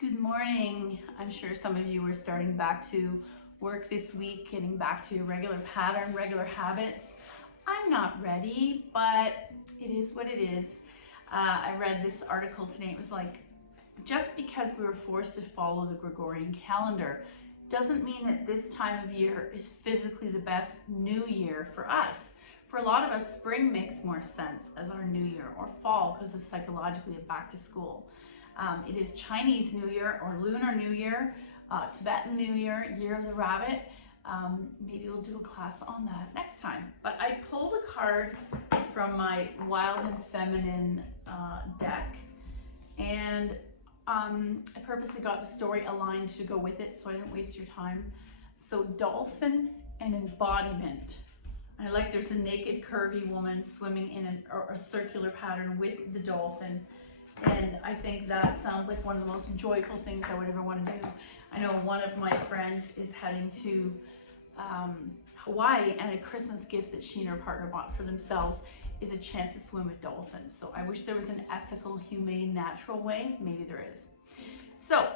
Good morning. I'm sure some of you are starting back to work this week, getting back to your regular pattern, regular habits. I'm not ready, but it is what it is. I read this article today. It was like, just because we were forced to follow the Gregorian calendar doesn't mean that this time of year is physically the best new year for us. For a lot of us, spring makes more sense as our new year, or fall because of psychologically a back to school. It is Chinese New Year or Lunar New Year, Tibetan New Year, Year of the Rabbit. Maybe we'll do a class on that next time. But I pulled a card from my Wild and Feminine deck, and I purposely got the story aligned to go with it so I didn't waste your time. So Dolphin and Embodiment. I like there's a naked curvy woman swimming in a circular pattern with the dolphin. And I think that sounds like one of the most joyful things I would ever want to do. I know one of my friends is heading to Hawaii, and a Christmas gift that she and her partner bought for themselves is a chance to swim with dolphins. So I wish there was an ethical, humane, natural way. Maybe there is. So,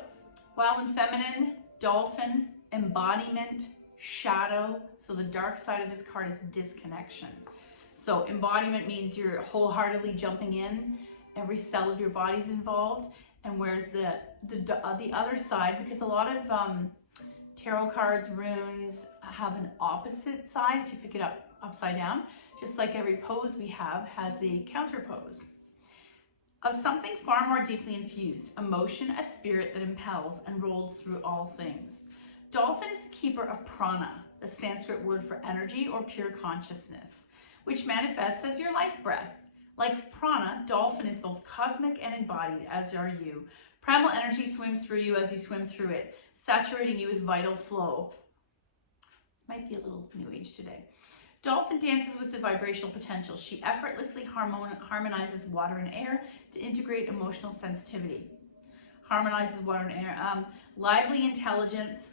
Wild and Feminine, Dolphin, Embodiment, Shadow. So the dark side of this card is disconnection. So embodiment means you're wholeheartedly jumping in. Every cell of your body's involved, and whereas the other side, because a lot of tarot cards, runes have an opposite side if you pick it up upside down, just like every pose we have has a counter pose. Of something far more deeply infused, emotion, a spirit that impels and rolls through all things. Dolphin is the keeper of prana, the Sanskrit word for energy or pure consciousness, which manifests as your life breath. Like prana, dolphin is both cosmic and embodied, as are you. Primal energy swims through you as you swim through it, saturating you with vital flow. This might be a little new age today. Dolphin dances with the vibrational potential. She effortlessly harmonizes water and air to integrate emotional sensitivity. Harmonizes water and air. Lively intelligence,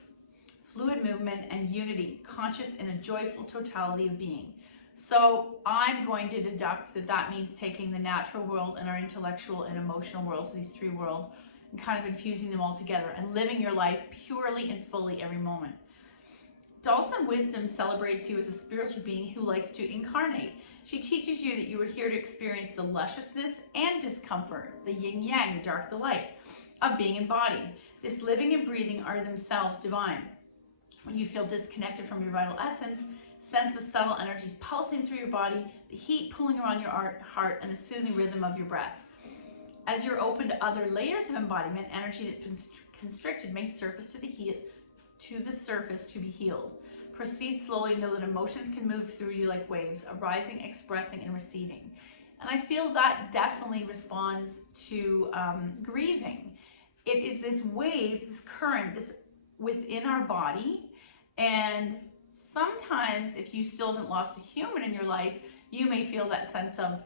fluid movement, and unity, conscious in a joyful totality of being. So I'm going to deduct that that means taking the natural world and our intellectual and emotional worlds, these three worlds, and kind of infusing them all together and living your life purely and fully every moment. Dolphin Wisdom celebrates you as a spiritual being who likes to incarnate. She teaches you that you are here to experience the lusciousness and discomfort, the yin-yang, the dark, the light, of being embodied. This living and breathing are themselves divine. When you feel disconnected from your vital essence, sense the subtle energies pulsing through your body, the heat pulling around your heart, and the soothing rhythm of your breath. As you're open to other layers of embodiment, energy that's been constricted may surface to the surface to be healed. Proceed slowly, know that emotions can move through you like waves, arising, expressing, and receiving. And I feel that definitely responds to grieving. It is this wave, this current that's within our body, and sometimes if you still haven't lost a human in your life, you may feel that sense of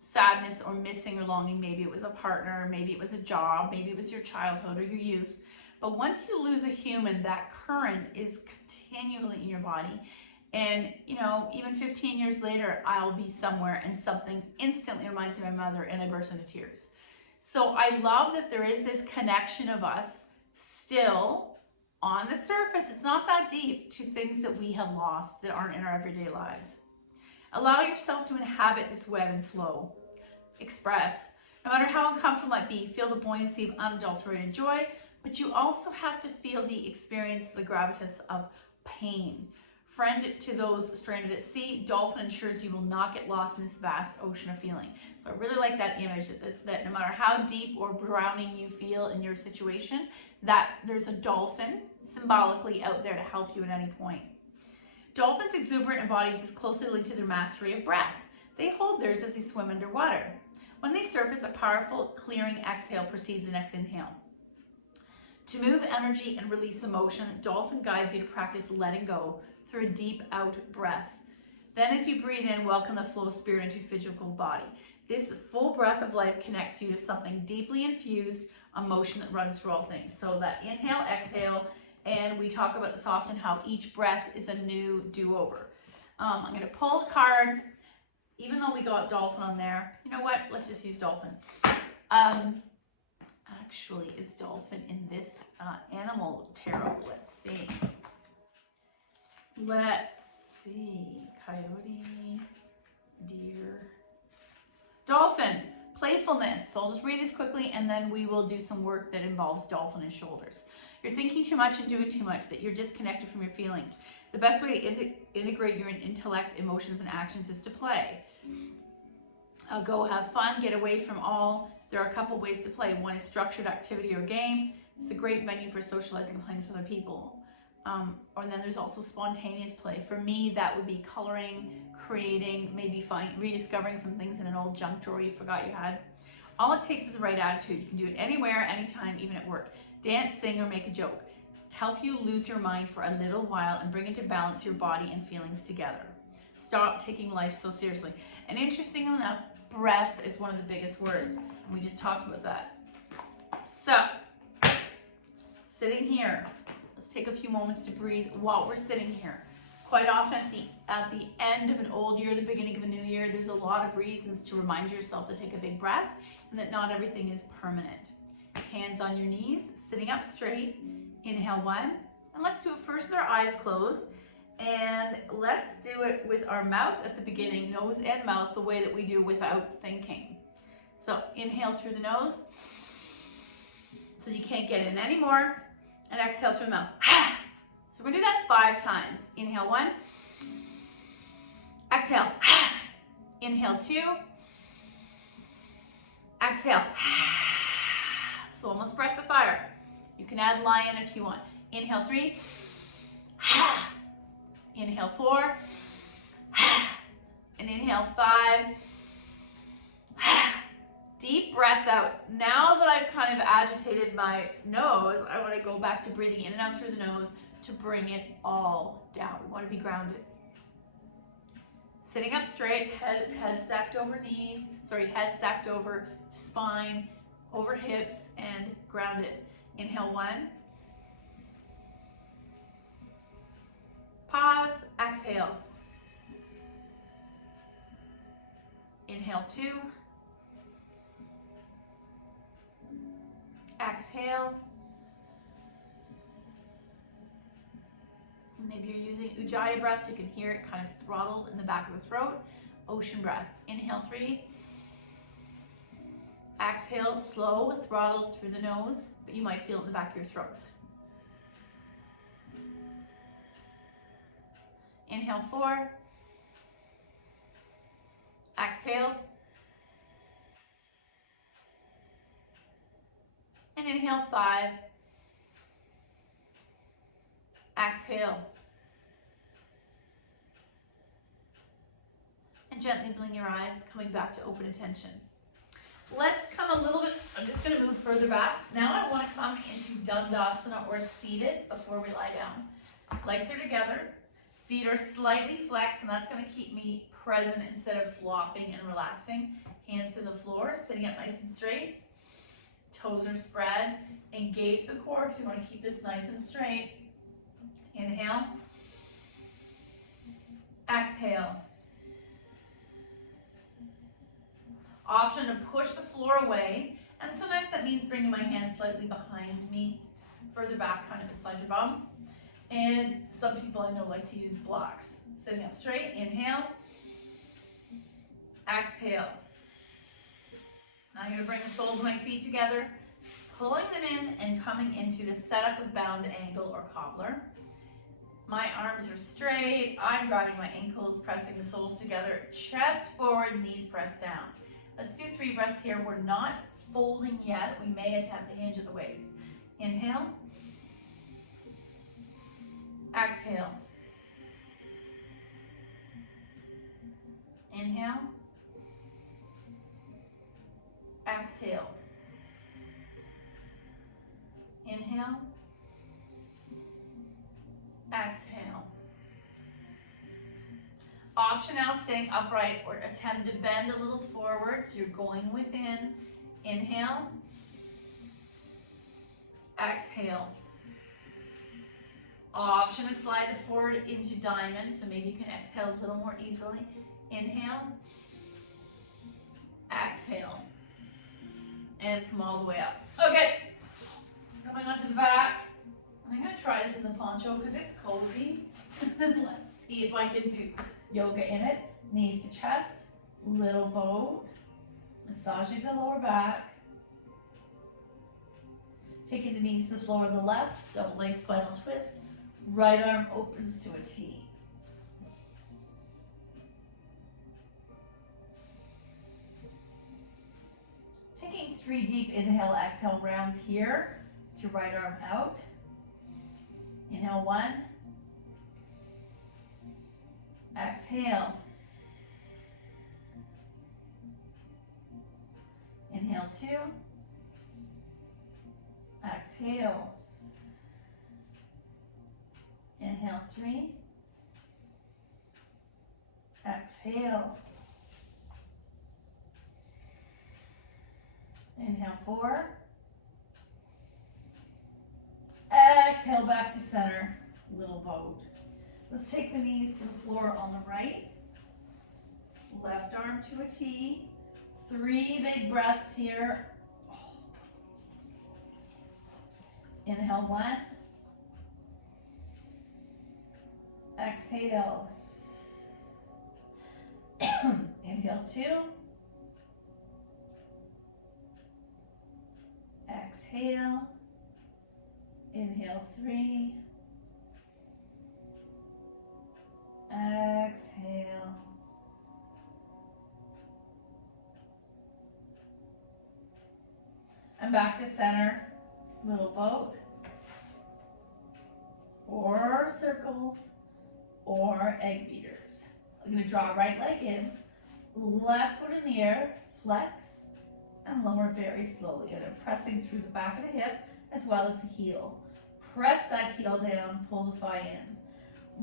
sadness or missing or longing. Maybe it was a partner, maybe it was a job, maybe it was your childhood or your youth. But once you lose a human, that current is continually in your body. And, you know, even 15 years later, I'll be somewhere and something instantly reminds me of my mother and I burst into tears. So I love that there is this connection of us still on the surface. It's not that deep, to things that we have lost that aren't in our everyday lives. Allow yourself to inhabit this web and flow. Express. No matter how uncomfortable it might be, feel the buoyancy of unadulterated joy, but you also have to feel the experience, the gravitas of pain. Friend to those stranded at sea, dolphin ensures you will not get lost in this vast ocean of feeling. So I really like that image, that no matter how deep or drowning you feel in your situation, that there's a dolphin symbolically out there to help you at any point. Dolphins' exuberant embodies is closely linked to their mastery of breath. They hold theirs as they swim underwater. When they surface, a powerful clearing exhale precedes the next inhale. To move energy and release emotion, dolphin guides you to practice letting go through a deep out breath. Then as you breathe in, welcome the flow of spirit into your physical body. This full breath of life connects you to something deeply infused, emotion that runs through all things. So that inhale, exhale, and we talk about this often, how each breath is a new do-over. I'm going to pull a card. Even though we got dolphin on there, you know what? Let's just use dolphin. actually is dolphin in this animal tarot? Let's see. Let's see. Coyote, deer, dolphin, playfulness. So I'll just read this quickly and then we will do some work that involves dolphin and shoulders. You're thinking too much and doing too much, that you're disconnected from your feelings. The best way to integrate your intellect, emotions, and actions is to play. Go have fun, get away from all. There are a couple ways to play. One is structured activity or game. It's a great venue for socializing and playing with other people. Or then there's also spontaneous play. For me, that would be coloring, creating, maybe rediscovering some things in an old junk drawer you forgot you had. All it takes is the right attitude. You can do it anywhere, anytime, even at work. Dance, sing, or make a joke. Help you lose your mind for a little while and bring into balance your body and feelings together. Stop taking life so seriously. And interestingly enough, breath is one of the biggest words. And we just talked about that. So, sitting here, let's take a few moments to breathe while we're sitting here. Quite often at the end of an old year, the beginning of a new year, there's a lot of reasons to remind yourself to take a big breath and that not everything is permanent. Hands on your knees, sitting up straight. Inhale 1. And let's do it first with our eyes closed. And let's do it with our mouth at the beginning, nose and mouth, the way that we do without thinking. So inhale through the nose, so you can't get in anymore, and exhale through the mouth. So we're gonna do that 5 times. Inhale 1, exhale, inhale 2, exhale. So almost breath the fire. You can add lion if you want. Inhale 3, inhale 4, and inhale 5. Deep breath out. Now that I've kind of agitated my nose, I want to go back to breathing in and out through the nose to bring it all down. We want to be grounded. Sitting up straight, head stacked over knees, head stacked over spine, over hips, and grounded. Inhale 1. Pause, exhale. Inhale 2. Exhale. Maybe you're using Ujjayi breath so you can hear it kind of throttle in the back of the throat. Ocean breath. Inhale 3. Exhale, slow, throttle through the nose, but you might feel it in the back of your throat. Inhale 4. Exhale. And inhale 5. Exhale. And gently blink your eyes, coming back to open attention. Let's come a little bit, I'm just going to move further back. Now I want to come into Dandasana, or seated, before we lie down. Legs are together, feet are slightly flexed, and that's going to keep me present instead of flopping and relaxing. Hands to the floor, sitting up nice and straight. Toes are spread. Engage the core because you want to keep this nice and straight. Inhale. Exhale. Option to push the floor away, and sometimes that means bringing my hands slightly behind me, further back, kind of beside your bum. And some people I know like to use blocks. Sitting up straight, inhale. Exhale. Now I'm going to bring the soles of my feet together, pulling them in and coming into the setup of bound angle or cobbler. My arms are straight, I'm grabbing my ankles, pressing the soles together, chest forward, knees pressed down. Let's do 3 breaths here. We're not folding yet. We may attempt to hinge at the waist. Inhale. Exhale. Inhale. Exhale. Inhale. Exhale. Option now, staying upright or attempt to bend a little forward. So you're going within. Inhale. Exhale. Option to slide the forward into diamond. So maybe you can exhale a little more easily. Inhale. Exhale. And come all the way up. Okay, poncho because it's cozy. Let's see if I can do yoga in it. Knees to chest, little boat, massaging the lower back. Taking the knees to the floor on the left, double leg spinal twist. Right arm opens to a T. Taking 3 deep inhale, exhale rounds here. With your right arm out. Inhale 1. Exhale. Inhale 2. Exhale. Inhale 3. Exhale. Inhale 4. Exhale back to center, little boat. Let's take the knees to the floor on the right. Left arm to a T. 3 big breaths here. Inhale 1. Exhale. Inhale 2. Exhale. Inhale 3. Exhale. And back to center, little boat, or circles, or egg beaters. I'm going to draw right leg in, left foot in the air, flex, and lower very slowly. And I'm pressing through the back of the hip as well as the heel. Press that heel down, pull the thigh in.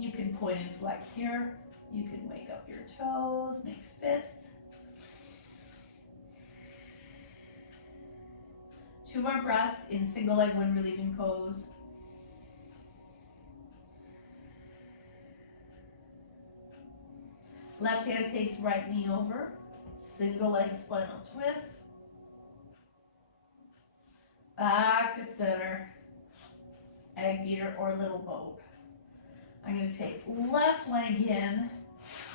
You can point and flex here. You can wake up your toes, make fists. 2 more breaths in single leg wind relieving pose. Left hand takes right knee over. Single leg spinal twist. Back to center. Egg beater or little boat. I'm going to take left leg in.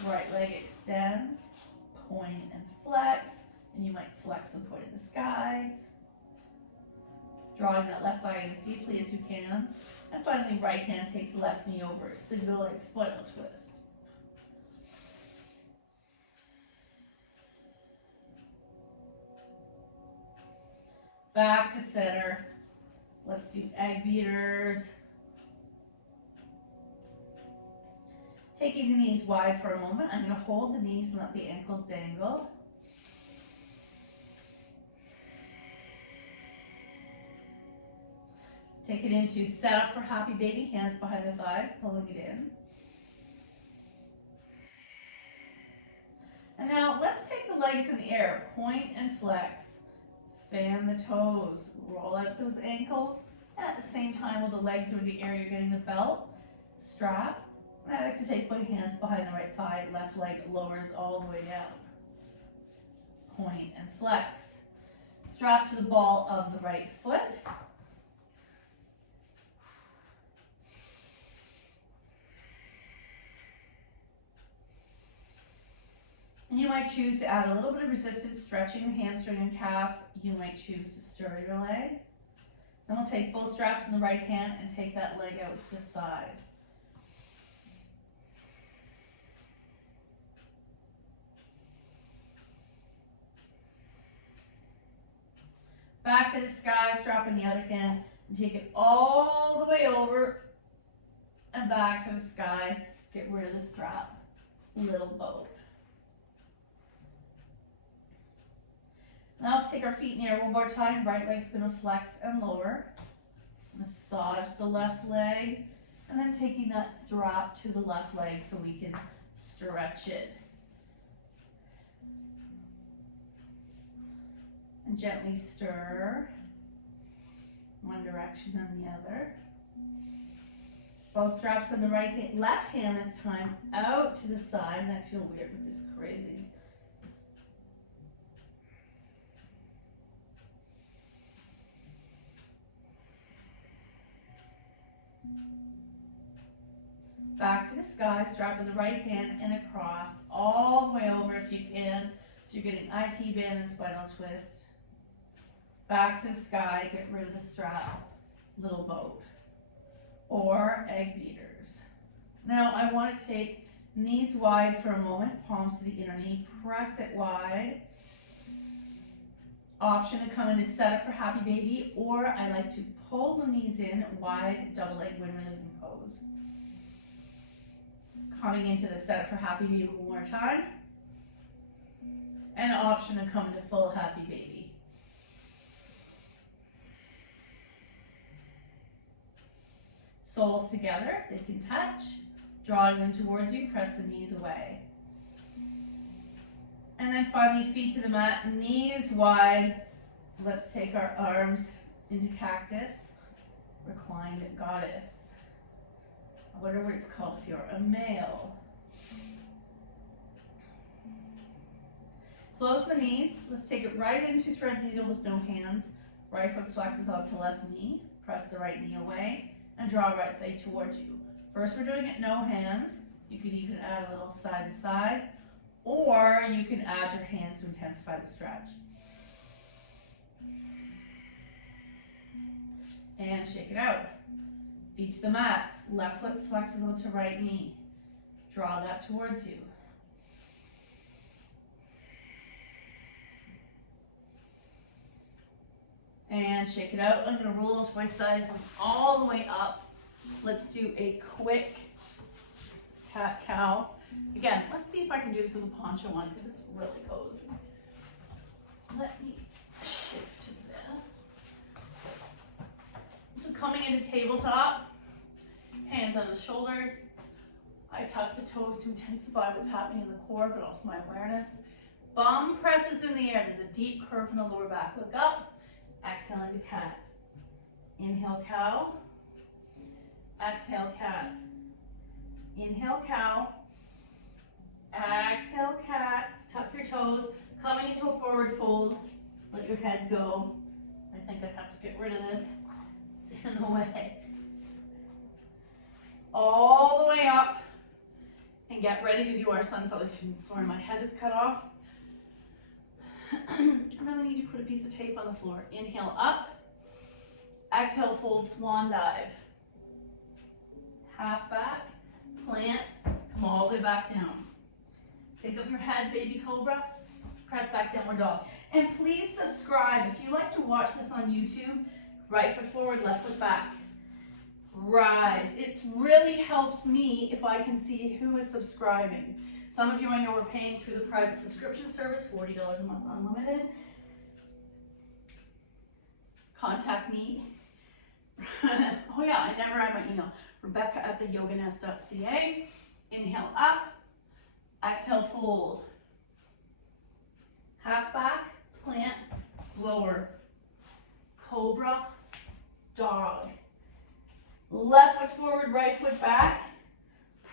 Right leg extends. Point and flex. And you might flex and point in the sky. Drawing that left thigh in as deeply as you can. And finally, right hand takes left knee over, single leg spinal twist. Back to center. Let's do egg beaters. Taking the knees wide for a moment. I'm going to hold the knees and let the ankles dangle. Take it into set up for happy baby, hands behind the thighs, pulling it in. And now let's take the legs in the air, point and flex. Fan the toes, roll out those ankles. And at the same time, while the legs are in the air, you're getting the belt, strap. And I like to take my hands behind the right thigh, left leg lowers all the way down. Point and flex. Strap to the ball of the right foot. And you might choose to add a little bit of resistance, stretching the hamstring and calf. You might choose to stir your leg. Then we'll take both straps in the right hand and take that leg out to the side. Back to the sky, strap in the other hand, and take it all the way over and back to the sky. Get rid of the strap. Little boat. Now let's take our feet in the air one more time. Right leg's going to flex and lower. Massage the left leg. And then taking that strap to the left leg so we can stretch it. And gently stir. One direction and the other. Both straps on the right hand, left hand this time out to the side. And I feel weird with this crazy. back to the sky, strap in the right hand and across, all the way over if you can. So you're getting IT band and spinal twist. Back to the sky, get rid of the strap, little boat, or egg beaters. Now I want to take knees wide for a moment, palms to the inner knee, press it wide. Option to come into setup for happy baby, or I like to pull the knees in, wide, double leg wind relieving pose. Coming into the setup for happy baby one more time. And option to come into full happy baby. Soles together, they can touch. Drawing them towards you, press the knees away. And then finally, feet to the mat, knees wide. Let's take our arms into cactus, reclined goddess. I wonder what it's called if you're a male. Close the knees. Let's take it right into thread needle with no hands. Right foot flexes onto left knee. Press the right knee away and draw right leg towards you. First, we're doing it no hands. You could even add a little side to side, or you can add your hands to intensify the stretch. And shake it out. Feet to the mat. Left foot flexes onto right knee. Draw that towards you. And shake it out. I'm going to roll onto my side and come all the way up. Let's do a quick cat-cow. Again, let's see if I can do this with a poncho on because it's really cozy. Let me shift to this. So coming into tabletop, hands on the shoulders. I tuck the toes to intensify what's happening in the core, but also my awareness. Bum presses in the air. There's a deep curve in the lower back. Look up. Exhale into cat. Inhale, cow. Exhale, cat. Inhale, cow. Exhale, cat. Tuck your toes. Coming into a forward fold. Let your head go. I think I have to get rid of this. It's in the way. All the way up. And get ready to do our sun salutation. Sorry, my head is cut off. I really need to put a piece of tape on the floor. Inhale up. Exhale, fold, swan dive. Half back, plant, come all the way back down. Pick up your head, baby cobra. Press back, downward dog. And please subscribe. If you like to watch this on YouTube, right foot forward, left foot back. Rise. It really helps me if I can see who is subscribing. Some of you I know are paying through the private subscription service, $40 a month unlimited. Contact me. Oh yeah, I never had my email. Rebecca@theyoganest.ca. Inhale up. Exhale, fold. Half back, plant, lower. Cobra, dog. Left foot forward, right foot back.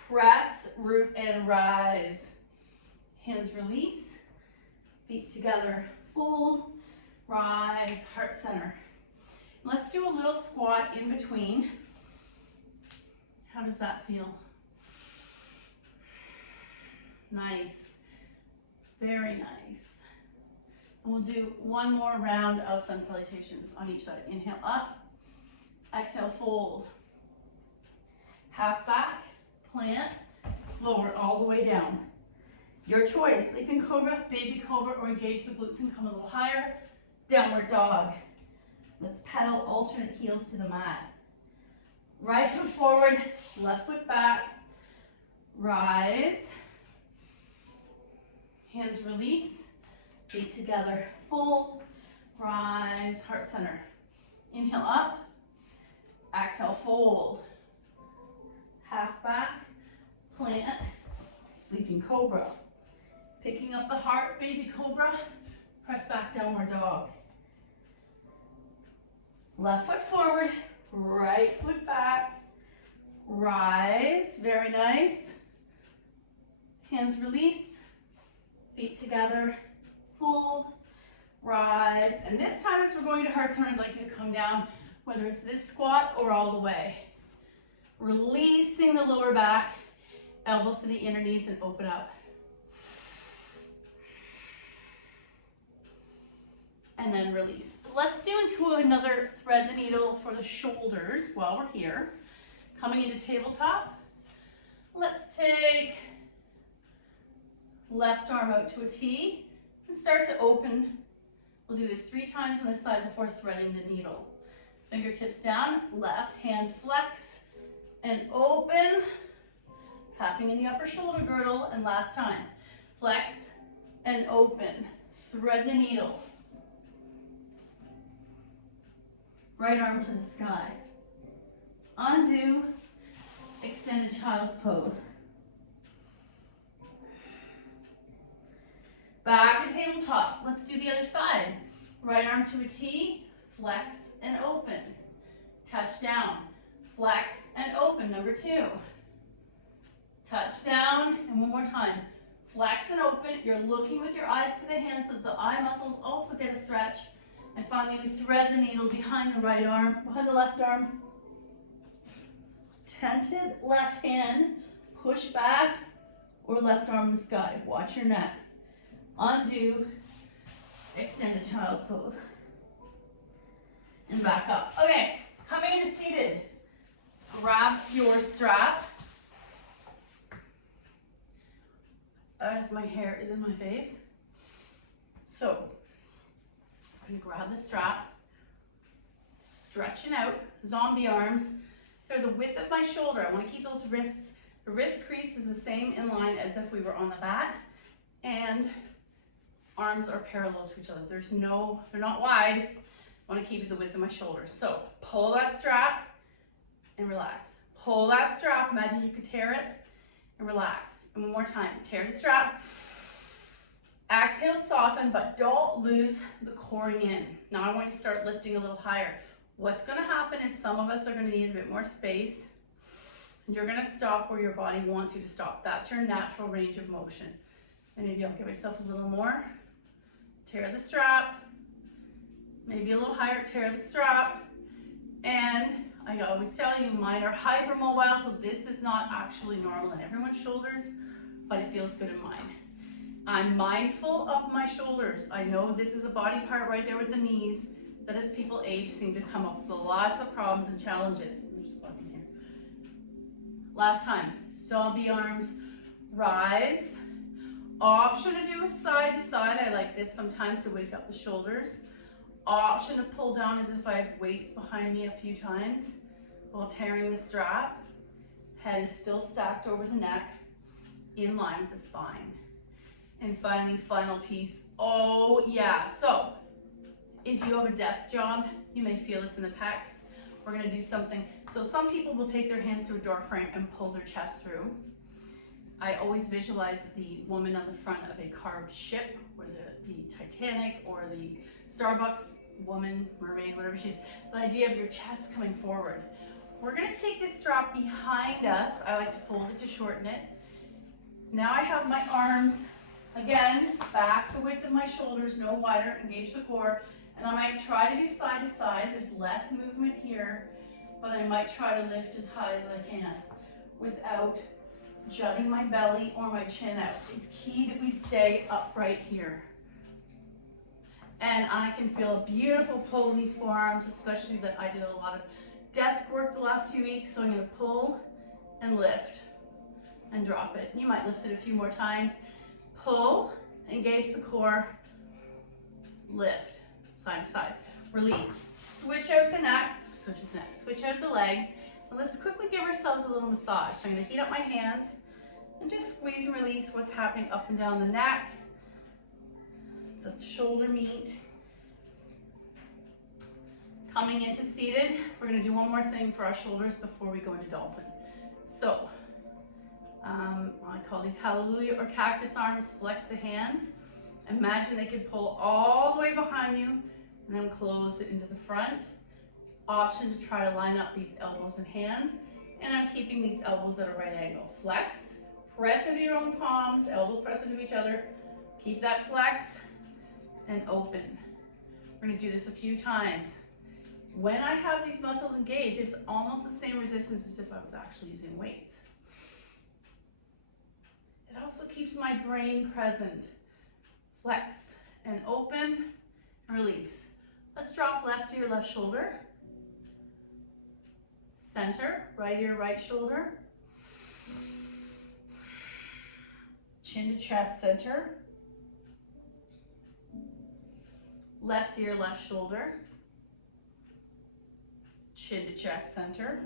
Press, root, and rise. Hands release. Feet together, fold, rise, heart center. Let's do a little squat in between. How does that feel? Nice. Very nice. And we'll do one more round of sun salutations on each side. Inhale up. Exhale, fold. Half back, plant, lower all the way down. Your choice, sleeping cobra, baby cobra, or engage the glutes and come a little higher. Downward dog. Let's pedal alternate heels to the mat. Right foot forward, left foot back. Rise. Hands release. Feet together. Fold. Rise. Heart center. Inhale up. Exhale, fold. Half back. Plant. Sleeping cobra. Picking up the heart, baby cobra. Press back, downward dog. Left foot forward, right foot back. Rise, very nice. Hands release, feet together, fold, rise. And this time as we're going to heart center, I'd like you to come down, whether it's this squat or all the way. Releasing the lower back, elbows to the inner knees and open up. And then release. Let's do into another thread the needle for the shoulders while we're here. Coming into tabletop. Let's take left arm out to a T and start to open. We'll do this 3 times on this side before threading the needle. Fingertips down, left hand flex and open. Tapping in the upper shoulder girdle, and last time. Flex and open. Thread the needle. Right arm to the sky. Undo, extended child's pose. Back to tabletop. Let's do the other side. Right arm to a T, flex and open. Touch down, flex and open, number 2. Touch down, and one more time. Flex and open. You're looking with your eyes to the hands so that the eye muscles also get a stretch. And finally, we thread the needle behind the right arm, behind the left arm. Tented left hand, push back, or left arm in the sky. Watch your neck. Undo, extended child's pose. And back up. Okay, coming into seated. Grab your strap. As my hair is in my face. So, I'm going to grab the strap, stretching out, zombie arms. They're the width of my shoulder. I want to keep those wrists. The wrist crease is the same in line as if we were on the mat, and arms are parallel to each other. They're not wide. I want to keep it the width of my shoulders. So, pull that strap and relax. Pull that strap. Imagine you could tear it and relax. And one more time, tear the strap. Exhale, soften, but don't lose the coring in. Now I want you to start lifting a little higher. What's going to happen is some of us are going to need a bit more space. You're going to stop where your body wants you to stop. That's your natural range of motion. And maybe I'll give myself a little more. Tear the strap. Maybe a little higher, tear the strap. And I always tell you, mine are hypermobile, so this is not actually normal in everyone's shoulders, but it feels good in mine. I'm mindful of my shoulders. I know this is a body part right there with the knees that as people age seem to come up with lots of problems and challenges. There's a bug in here. Last time, zombie arms, rise. Option to do a side to side. I like this sometimes to wake up the shoulders. Option to pull down as if I have weights behind me a few times while tearing the strap. Head is still stacked over the neck, in line with the spine. And finally, final piece. Oh yeah, so if you have a desk job, you may feel this in the pecs. We're gonna do something. So some people will take their hands to a door frame and pull their chest through. I always visualize the woman on the front of a carved ship, or the Titanic, or the Starbucks woman, mermaid, whatever she is. The idea of your chest coming forward. We're gonna take this strap behind us. I like to fold it to shorten it. Now I have my arms, again, back the width of my shoulders, no wider, engage the core. And I might try to do side to side. There's less movement here, but I might try to lift as high as I can without jutting my belly or my chin out. It's key that we stay upright here. And I can feel a beautiful pull in these forearms, especially that I did a lot of desk work the last few weeks. So I'm going to pull and lift and drop it. You might lift it a few more times. Pull, engage the core, lift, side to side, release. Switch out the neck, switch out the legs. And let's quickly give ourselves a little massage. So I'm going to heat up my hands and just squeeze and release what's happening up and down the neck, the shoulder meat. Coming into seated, we're going to do one more thing for our shoulders before we go into dolphin. So, I call these hallelujah or cactus arms. Flex the hands. Imagine they could pull all the way behind you and then close it into the front. Option to try to line up these elbows and hands. And I'm keeping these elbows at a right angle. Flex, press into your own palms, elbows press into each other. Keep that flex and open. We're going to do this a few times. When I have these muscles engaged, it's almost the same resistance as if I was actually using weights. It also keeps my brain present. Flex and open, release. Let's drop left ear, left shoulder. Center, right ear, right shoulder. Chin to chest, center. Left ear, left shoulder. Chin to chest, center.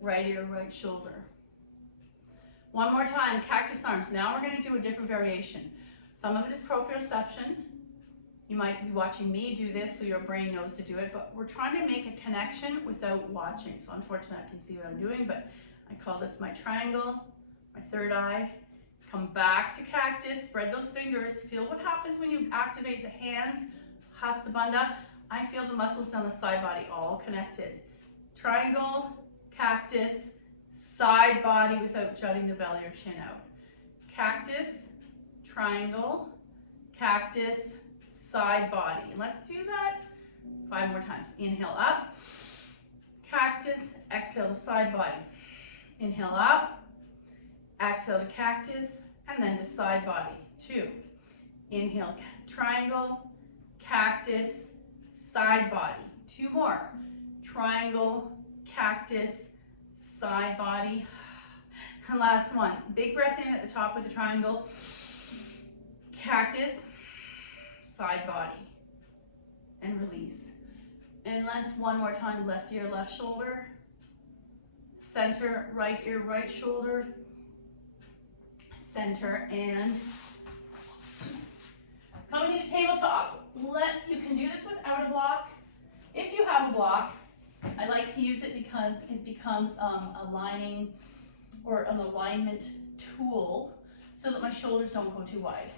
Right ear, right shoulder. One more time, cactus arms. Now we're going to do a different variation. Some of it is proprioception. You might be watching me do this so your brain knows to do it, but we're trying to make a connection without watching. So unfortunately I can see what I'm doing, but I call this my triangle, my third eye. Come back to cactus, spread those fingers. Feel what happens when you activate the hands, hasta bandha. I feel the muscles down the side body all connected. Triangle, cactus, side body without jutting the belly or chin out. Cactus, triangle, cactus, side body. And let's do that 5 more times. Inhale up, cactus, exhale to side body. Inhale up, exhale to cactus, and then to side body. 2. Inhale, triangle, cactus, side body. 2 more. Triangle, cactus, side body. And last one. Big breath in at the top with the triangle. Cactus, side body. And release. And let's one more time. Left ear, left shoulder. Center, right ear, right shoulder. Center, and coming to tabletop. You can do this without a block. If you have a block, I like to use it because it becomes a lining or an alignment tool so that my shoulders don't go too wide.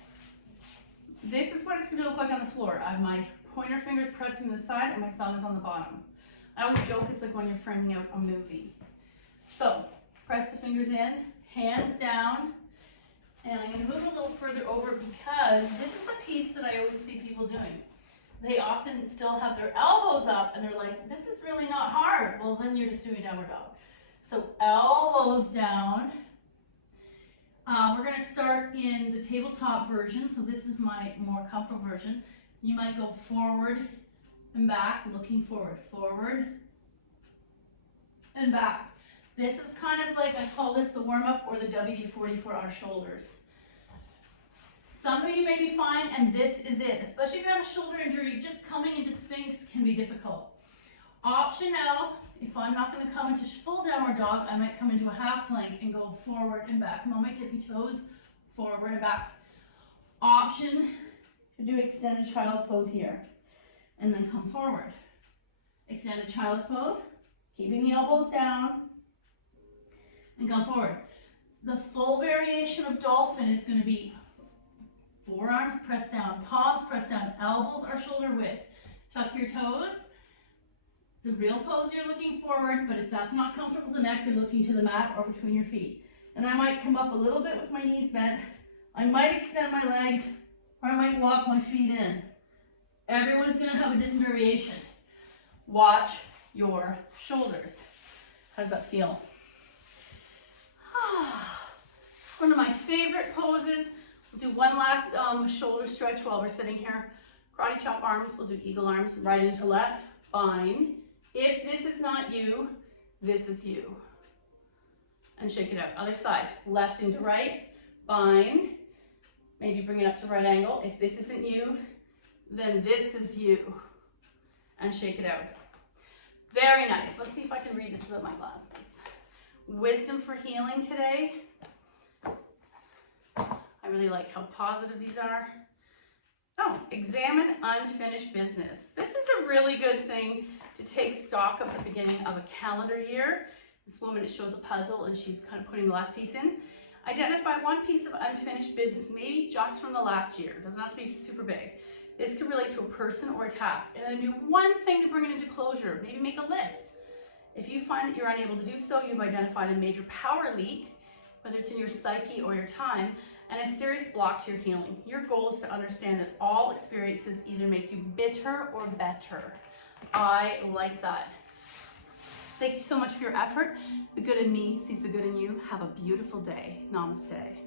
This is what it's going to look like on the floor. I have my pointer fingers pressing to the side and my thumb is on the bottom. I always joke it's like when you're framing out a movie. So press the fingers in, hands down. And I'm going to move a little further over because this is the piece that I always see people doing. They often still have their elbows up and they're like, this is really not hard. Well, then you're just doing a downward dog. So elbows down. We're going to start in the tabletop version. So this is my more comfortable version. You might go forward and back, looking forward, forward and back. This is kind of like, I call this the warm-up or the WD-40 for our shoulders. Some of you may be fine, and this is it. Especially if you have a shoulder injury, just coming into Sphinx can be difficult. Option now, if I'm not going to come into full downward dog, I might come into a half plank and go forward and back. I'm on my tippy toes, forward and back. Option to do extended child's pose here, and then come forward. Extended child's pose, keeping the elbows down, and come forward. The full variation of dolphin is going to be forearms press down, palms press down, elbows are shoulder width. Tuck your toes. The real pose you're looking forward, but if that's not comfortable with the neck, you're looking to the mat or between your feet. And I might come up a little bit with my knees bent. I might extend my legs, or I might walk my feet in. Everyone's going to have a different variation. Watch your shoulders. How does that feel? One of my favorite poses. We'll do one last shoulder stretch while we're sitting here. Karate chop arms, we'll do eagle arms, right into left, bind. If this is not you, this is you. And shake it out. Other side, left into right, bind. Maybe bring it up to right angle. If this isn't you, then this is you. And shake it out. Very nice. Let's see if I can read this without my glasses. Wisdom for healing today. I really like how positive these are. Oh, examine unfinished business. This is a really good thing to take stock of the beginning of a calendar year. This woman, it shows a puzzle and she's kind of putting the last piece in. Identify one piece of unfinished business, maybe just from the last year. It doesn't have to be super big. This could relate to a person or a task. And then do one thing to bring it into closure. Maybe make a list. If you find that you're unable to do so, you've identified a major power leak, whether it's in your psyche or your time, and a serious block to your healing. Your goal is to understand that all experiences either make you bitter or better. I like that. Thank you so much for your effort. The good in me sees the good in you. Have a beautiful day. Namaste.